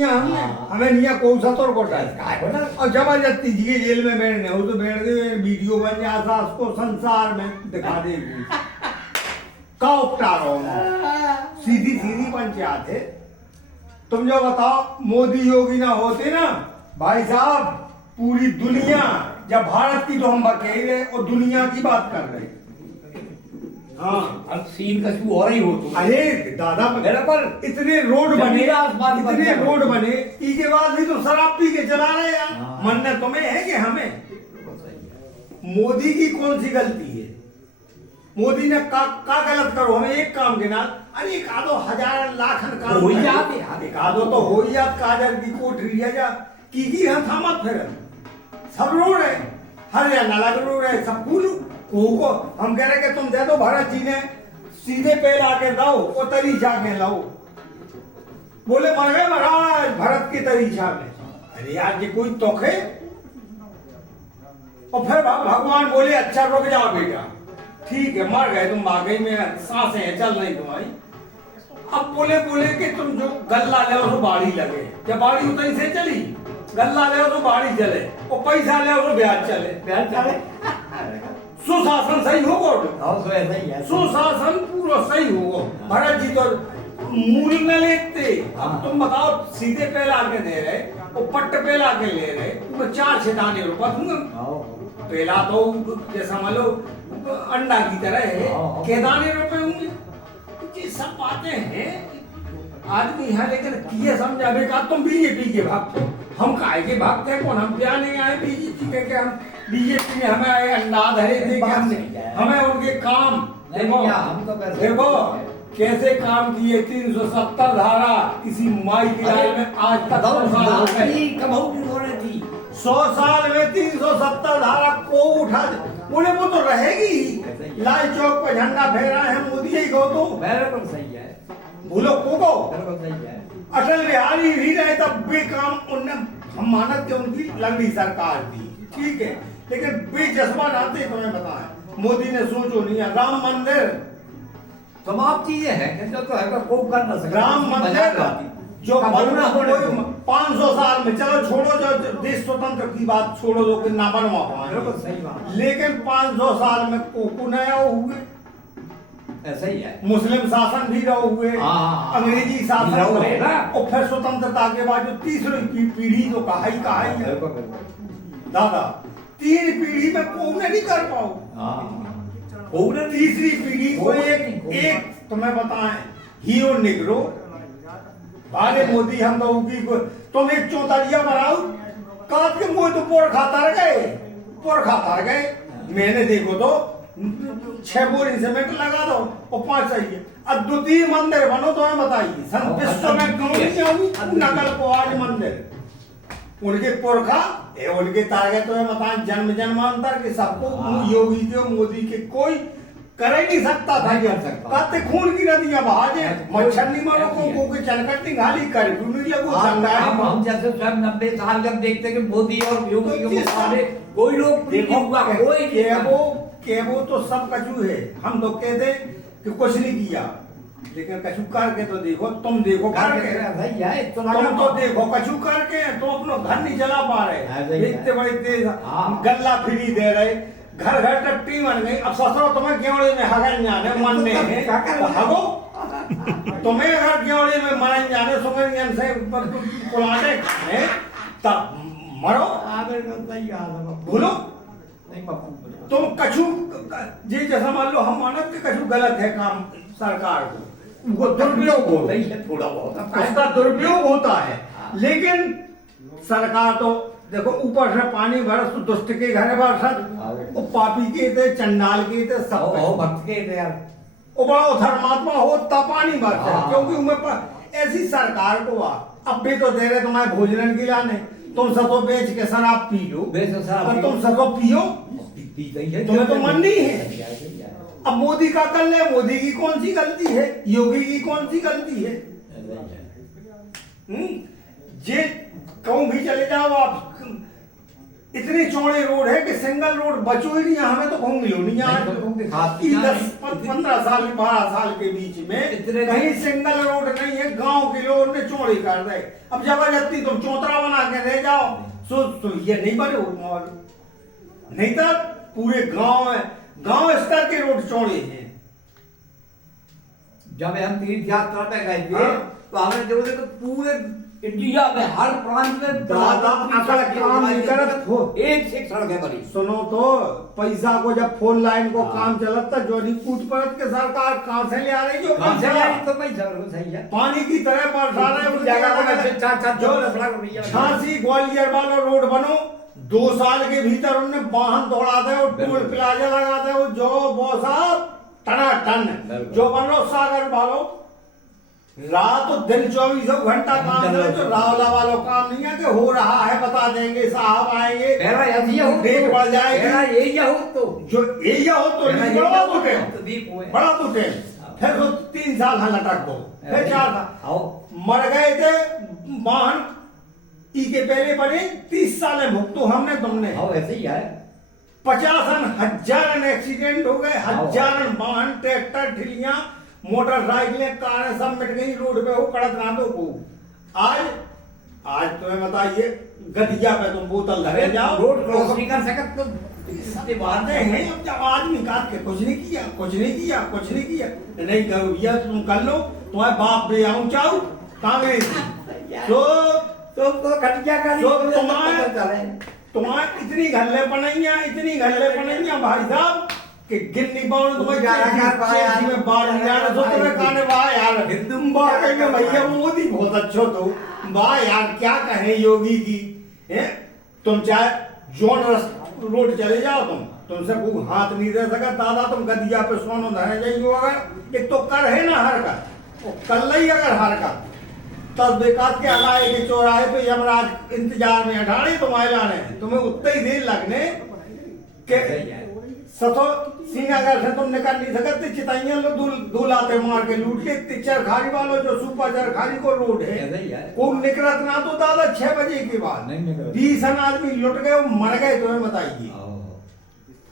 नहीं हमने, हमें नहीं कोई सतर को और जबरदस्ती जी जेल में बैठने हो तो बैठ गए, वीडियो बन जाता उसको संसार में दिखा देगी का उपटार हो। सीधी सीधी पंचायत है। तुम जो बताओ मोदी योगी ना होते ना भाई साहब, पूरी दुनिया, जब भारत की तो हम कह रहे और दुनिया की बात कर रहे। हाँ अब सीन का शुरू हो रही हो तो अरे दादा पर इतने रोड बने, इतने रोड बने, इसके बाद भी तो शराब पी के चला रहे यार। मानना तुम्हें है कि हमें? मोदी की कौन सी गलती है? मोदी ने का गलत करो, हमें एक काम के ना, अरे एक आधो हजार लाखन काम हो जाते, एक आधो तो हो ही जात, काजर की कोठरी है जा की थामत फिर सब रोड है, हरियाणा अलग रोड है, सब कुल को हम कह रहे कि तुम दे दो भरत जी ने सीधे पे लाके लाओ और तरीछा के लाओ। बोले मर गए महाराज भरत की तरीछा में। अरे यार ये कोई तोख है? और फिर भगवान बोले अच्छा रुक जाओ बेटा, ठीक है मर गए तुम, वाकई में सांसें हैं चल रही तुम्हारी। अब बोले कि तुम जो गल्ला ले तो बाड़ी लगे, जब बाड़ी उतनी से चली, गल्ला ले तो बाड़ी चले और पैसा ले तो ब्याज चले। सुशासन सही होगा, सुशासन पूरा सही होगा। भरत जी तो मूल में लेते, अब तुम बताओ सीधे पे लाके दे रहे और पट्ट पे लाके ले रहे, तुम्हें 4 छिटाने रुपया दूंगा। पेला तो जैसा मान लो अंडा की तरह है, केदाने रुपए होंगे। ये सब बातें हैं आदमी यहाँ लेकर किए समझा बेकार। तुम बीजेपी के भागते हो, हम काहे के भागते हैं? कौन हम क्या नहीं आए बीजेपी के? हम बीजेपी में हमें आए अंडा धरे थे कि हमें उनके काम देखो कैसे काम किए। 370 धारा किसी माई की राय में आज तक 100 साल में 370 धारा को उठा बोले वो तो रहेगी। लाल चौक पर झंडा फहरा है मोदी ही को तो बिल्कुल सही है, भूलो को बिल्कुल सही है। अटल बिहारी भी रहे तब भी काम उनने, हम मानत के उनकी लंबी सरकार थी ठीक है, लेकिन बेजज्बा नाते तुम्हें बताएं मोदी ने सोचो नहीं है। राम मंदिर तमाम चीजें हैं जो तो है को कर ना सकता। राम मंदिर जो 500 साल में, चलो छोड़ो जो देश स्वतंत्र की बात छोड़ो जो कि ना बनवा पाए, लेकिन 500 साल में को नया हुए, ऐसा ही है। मुस्लिम शासन भी रहो हुए, अंग्रेजी शासन रहे ना, और फिर स्वतंत्रता के बाद जो तीसरी पीढ़ी तो कहा ही है दादा, 3 पीढ़ी में को नहीं कर पाओ। तीसरी पीढ़ी को एक तुम्हें बताएं हीरो निगरो भाले मोदी हम लोगों की तुम एक चौतारिया बनाओ काट के मुँह तो पोर खाता रह गए। मैंने देखो तो 6 बोरी सीमेंट लगा दो और 5 चाहिए। अब 2-3 मंदिर बनो तो बताइए विश्व में नकल को आज मंदिर उनके पुरखा उनके तारगे तो बताए जन्म जन्मांतर के सबको योगी के मोदी के कोई कर ही नहीं सकता था। कहते खून की नदियां बहा जाए, मच्छर नहीं मारो को चनकट नहीं घाली कर लगो। हम जैसे स्वयं 90 साल जब देखते कि मोदी और योगी के मुकाबले कोई लोग कोई वो तो सब कछु है। हम तो कहते कि कुछ नहीं किया, लेकिन कछु करके तो देखो, तुम देखो करके तुम तो देखो कछु करके तो अपना घर नहीं चला पा रहे, इतने बड़े तेज गल्ला फ्री दे रहे, घर घर टट्टी बन गई। अब ससुरो तुम्हें गेवड़े में हगन जाने मनने हैं हगो, तुम्हें अगर गेवड़े में मनन जाने सुगंधन से कुलाने खाने तब मरो भूलो। तुम कछु जी जैसा मान लो हम मानत के कछु गलत है काम सरकार को, वो दुरुपयोग होता है, थोड़ा बहुत उसका दुरुपयोग होता है, लेकिन सरकार तो देखो ऊपर से पानी बरस तो दुष्ट के घर बरसत, वो पापी के थे चंडाल के थे सब भक्त के थे यार, वो बड़ा धर्मात्मा हो तब पानी बरसे, क्योंकि उनमें ऐसी सरकार को अब भी तो दे रहे तुम्हारे भोजन की लाने, तुम सबको बेच के शराब पी लो, पर तुम सबको पियो तुम्हें तो मन नहीं है। अब मोदी का कल है, मोदी की कौन सी गलती है, योगी की कौन सी गलती है? जे कहूं भी चले जाओ आप इतनी चौड़े रोड है कि सिंगल रोड बचो ही नहीं, हमें तो घूम लो नहीं नहीं तो तुम दिखाती कि ना 10-15 साल 12 साल के बीच में इतने कहीं सिंगल रोड नहीं है। गांव के लोग ने चौड़ी कर दे, अब जबरदस्ती तुम चौतरा बना के रह जाओ तो ये नहीं बने मॉल, नहीं तो पूरे गांव स्तर के रोड चौड़े हैं। जब हम तीर्थ यात्रा पे गए थे हाँ? तो हमने देखो तो पूरे इंडिया में हर प्रांत में दादा अकड़ काम नहीं करत हो। एक से एक सड़कें बनी। सुनो तो पैसा को जब फोन लाइन को काम चलत था जोनी कूद परत के सरकार कहां से ले आ रही जो कहाँ से पैसा? आई तो पैसा बिल्कुल सही है। पानी की तरह परेशान है उस जगह जगह पे पे। चार जो रुपया झांसी ग्वालियर वाला रोड बनो 2 साल के भीतर उनने वाहन दौड़ा दे और टोल प्लाजा लगा दे और जो वो साहब टना टन जो बनो सागर वालों रात और दिन 24 घंटा काम करे तो रावला वालों काम नहीं है कि हो रहा है बता देंगे साहब आएंगे मेरा यदि हो डेट बढ़ जाएगी। मेरा यही हो तो जो यही हो तो नहीं बड़ा तो टेम है बड़ा तो टेम फिर वो 3 साल हाँ लटक गो फिर 4 साल आओ मर गए थे वाहन ई के पहले बने 30 साल भुगतो हमने तुमने आओ ऐसे ही है। 50,000 एक्सीडेंट हो गए, हजारन वाहन ट्रैक्टर ठिलियां मोटरसाइकिलें कारें सब मिट गई रोड पे हो कड़कनाथों को। आज तुम्हें बताइए गदिया पे तुम बोतल धरे जाओ रोड क्रॉस नहीं कर सकत तो इसके बाद नहीं अब जब आदमी काट के कुछ नहीं किया नहीं करो भैया तुम कर लो तुम्हारे बाप बे आऊं चाऊ कांग्रेस तो खटिया का तो तुम्हारे इतनी घल्ले पनैया भाई साहब कि गिन्नी पाउन तुम्हें चेची में बाढ़ नहीं जाना तो तुम्हें कहने वाह यार तुम बात कहेंगे भैया मोदी बहुत अच्छो तो वाह यार क्या कहें योगी की है। तुम चाहे जोन रोड चले जाओ तुमसे कोई हाथ नहीं दे सका दादा तुम गदिया पे सोनो धरे जाइयो अगर एक तो कर है ना हरकत कल ही अगर हरकत तब बेकार के हलाए के चौराहे पे यमराज इंतजार में अठाड़े तुम्हारे लाने तुम्हें उतने ही देर लगने के सतो श्रीनगर से तुम निकल नहीं सकते चिताइया लोग दूलाते मार के लूट के चरखारी वालों जो सुपर चरखारी को रोड है को निकलत ना तो दादा 6 बजे के बाद 20 आदमी लुट गए मर गए तुम्हें बताइए।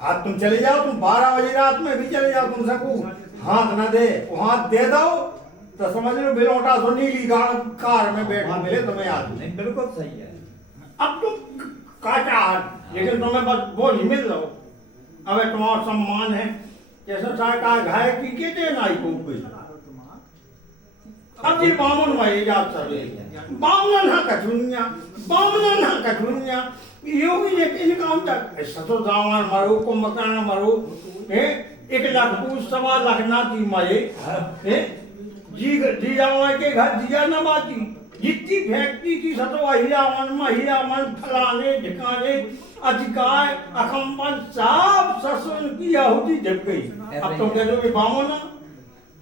आज तुम चले जाओ तुम 12 बजे रात में भी चले जाओ तुम सबको हाथ न दे वो हाथ दे दो तो समझ लो बिलोटा सो नीली कार में बैठ मिले तुम्हें आदमी बिल्कुल सही है। अब तुम काटा हाथ लेकिन तुम्हें बस वो नहीं मिल लो अब तुम्हारा सम्मान है जैसे सरकार घाय की के दे ना को कोई अब जी बामन में याद सरे बामन हा कठुनिया योगी ने इन काम तक सतो दावन मारो को मकान मारो है 1 लाख पूछ 1.25 लाख ना की माये है जी जावा के घर जिया न बाती जितनी फैक्ट्री की सतो हीरामन फलाने ढिकाने अधिकार अखम्बन सब ससुन की आहुति जब गई। अब तो कह दो बामन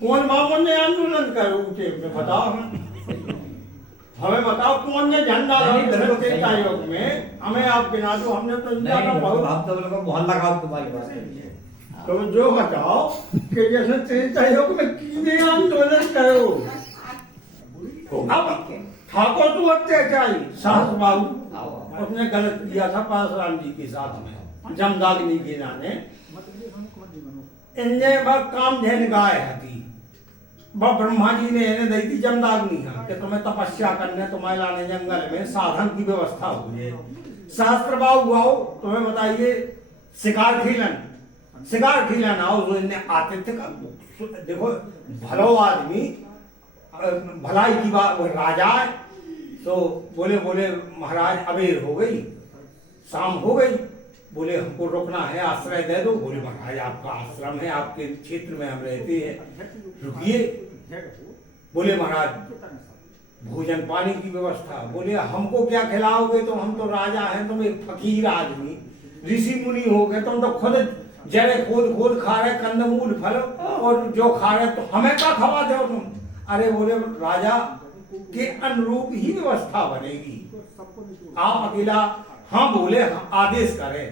कौन बामन ने आंदोलन कर उठे बताओ हमें बताओ कौन ने झंडा आयोग में हमें आप गिना दो हमने तो मोहल्ला का तुम्हारी बात तो जो बताओ कि जैसे त्रेता योग में किने आंदोलन करो अब ठाकुर तो अत्याचारी सास बाबू उसने गलत किया था परशुराम जी के साथ में जमदाग्नि के नाने इन्हें वह काम धैन गाय हती वह ब्रह्मा जी ने इन्हें दी थी जमदाग्नि कि तुम्हें तपस्या करने तुम्हें लाने जंगल में साधन की व्यवस्था हो जाए शास्त्र बाबू आओ तुम्हें बताइए शिकार खेलन आओ जो इन्हें आतिथ्य का देखो भलो आदमी भलाई की बात राजा है तो बोले महाराज अबेर हो गई शाम हो गई बोले हमको रुकना है आश्रय दे दो बोले महाराज आपका आश्रम है आपके क्षेत्र में हम रहते हैं रुकिए बोले महाराज भोजन पानी की व्यवस्था बोले हमको क्या खिलाओगे तो हम तो राजा हैं तुम एक फकीर आदमी ऋषि मुनि हो गए तुम तो खुद जड़े खोद खा रहे कंदमूल फल और जो खा रहे तो हमें क्या खवा दो तुम। अरे बोले राजा के अनुरूप ही व्यवस्था बनेगी आप अकेला हाँ बोले आदेश करें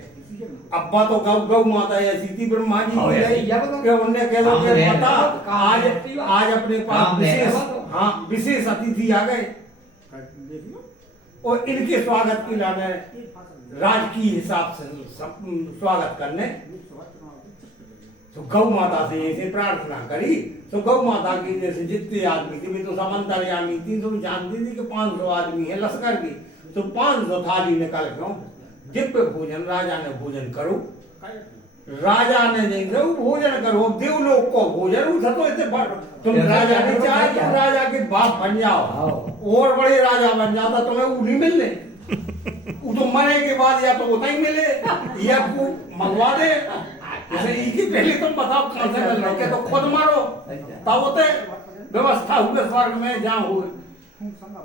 अब्बा तो गौ माता ऐसी थी ब्रह्मा जी उन्होंने कह दो पता आज अपने पास विशेष अतिथि आ गए और इनके स्वागत के लाने राजकीय हिसाब से स्वागत करने तो गौ माता से ऐसे प्रार्थना करी। तो गौ माता की जैसे जितने आदमी थे, तो समंतरयामी थी, तो जानती थी कि 500 आदमी है लश्कर की, तो 500 थाली निकाल क्यों दिव्य भोजन राजा ने भोजन करो। राजा ने जैसे भोजन करो, देवलोक को भोजन उठा तो इतने तुम राजा ने चाहे तुम राजा के बाप बन जाओ और बड़े राजा बन जाता, तुम्हें वो नहीं मिलने। वो तो मरे के बाद या तो उतना ही मिले या को मंगवा दे। जैसे इसी पहले तुम बताओ कहां से मिल रहे, तो खुद मारो तब होते व्यवस्था हुए स्वर्ग में जहाँ हुए।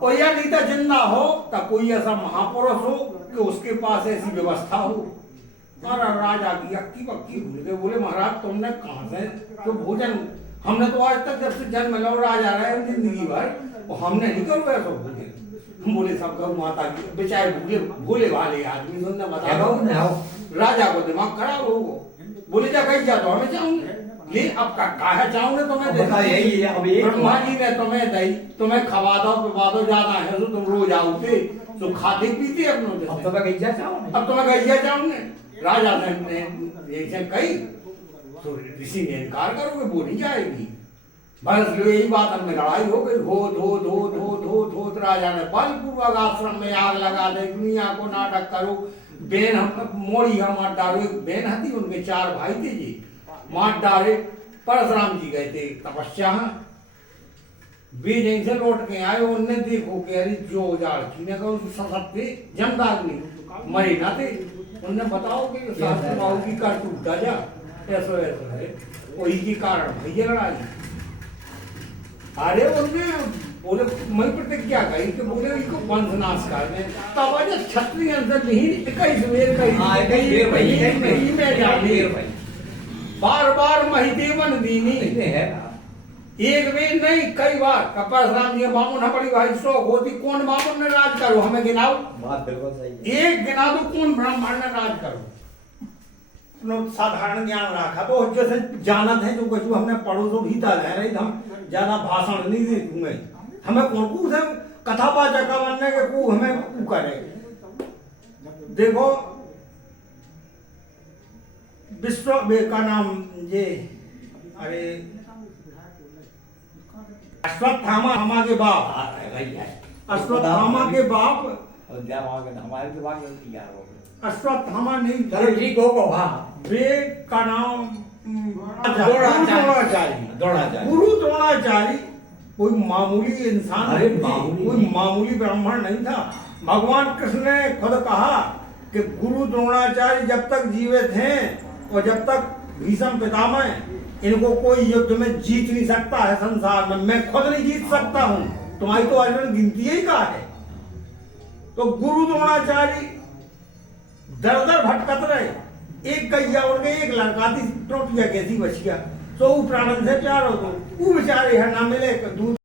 और या नहीं तो जिंदा हो तो कोई ऐसा महापुरुष हो कि उसके पास ऐसी व्यवस्था हो। और राजा की अक्की पक्की भूल गए, बोले महाराज तुमने कहां से तो भोजन, हमने तो आज तक जब से जन्म लो राजा रहे जिंदगी भर, और हमने नहीं करो ऐसा भोजन। हम बोले सब गौ माता की बेचारे भोले भाले आदमी, तुमने बताया राजा को दिमाग खराब हो। बोले जा कहीं जा तो हमें चाहूंगे ले अब का है चाहूंगे तुम्हें ब्रह्मा जी ने तुम्हें दही तुम्हें खवा दो पिवा दो, ज्यादा है तो तुम रोज आओगे तो खाते पीते अपनों अब तो मैं गैया चाहूंगे। राजा ने ऐसे कही तो ऋषि ने इनकार करोगे, वो नहीं जाएगी। बस लो यही बात हमें लड़ाई हो गई। हो राजा ने बलपूर्वक आश्रम में आग लगा दे, दुनिया को नाटक करो, बेन हम मोड़ी हम मार डालो। एक बेन हती, उनके 4 भाई थे जी, मार डाले। परशुराम जी गए थे तपस्या, वे जहीं से लौट के आए, उनने देखो कि अरे जो उजाड़ की ने कहा सब थे जमदाग नहीं मरे ना थे। उनने बताओ कि शास्त्र बाबू की कर टूटा जा ऐसा ऐसा है, वही के कारण भैया लड़ाई। अरे उनने बोले मैं प्रतिज्ञा कही कि बोले इनको वंशनाश करने तब आज क्षत्रिय अंदर नहीं 21 वेर बार बार महिदेवन दीनी एक वेद नहीं कई बार। परशुराम जी बामुन बड़ी भाई शौक होती, कौन बामुन ने राज करो हमें गिनाओ, बात बिल्कुल सही है। एक गिना दो कौन ब्राह्मण ने राज करो। साधारण ज्ञान रखा तो जैसे जानत है जो कुछ हमने पढ़ो तो भीतर है रही, हम ज्यादा भाषण नहीं दे दूंगे। हमें कौन को कथा वाचक बनने के को हमें करे। देखो विश्व का नाम ये अरे अश्वत्थामा के बाप, अश्वत्थामा के बाप हमारे दिमाग में तैयार हो गए। अश्वत्थामा नहीं, चलो ठीक हो वे का नाम द्रोणाचार्य। गुरु द्रोणाचार्य कोई मामूली इंसान नहीं था, कोई मामूली ब्राह्मण नहीं था। भगवान कृष्ण ने खुद कहा कि गुरु द्रोणाचार्य जब तक जीवित हैं और जब तक भीष्म पितामह, इनको कोई युद्ध में जीत नहीं सकता है संसार में। मैं खुद नहीं जीत सकता हूं, तुम्हारी तो अर्जुन गिनती ही का है। तो गुरु द्रोणाचार्य दर दर भटकत रहे। एक गैया उड़ गई, एक लड़का थी, टोटिया कैसी बच गया। तो वो प्राणन से प्यार हो तो वो बेचारे है ना मिले दूध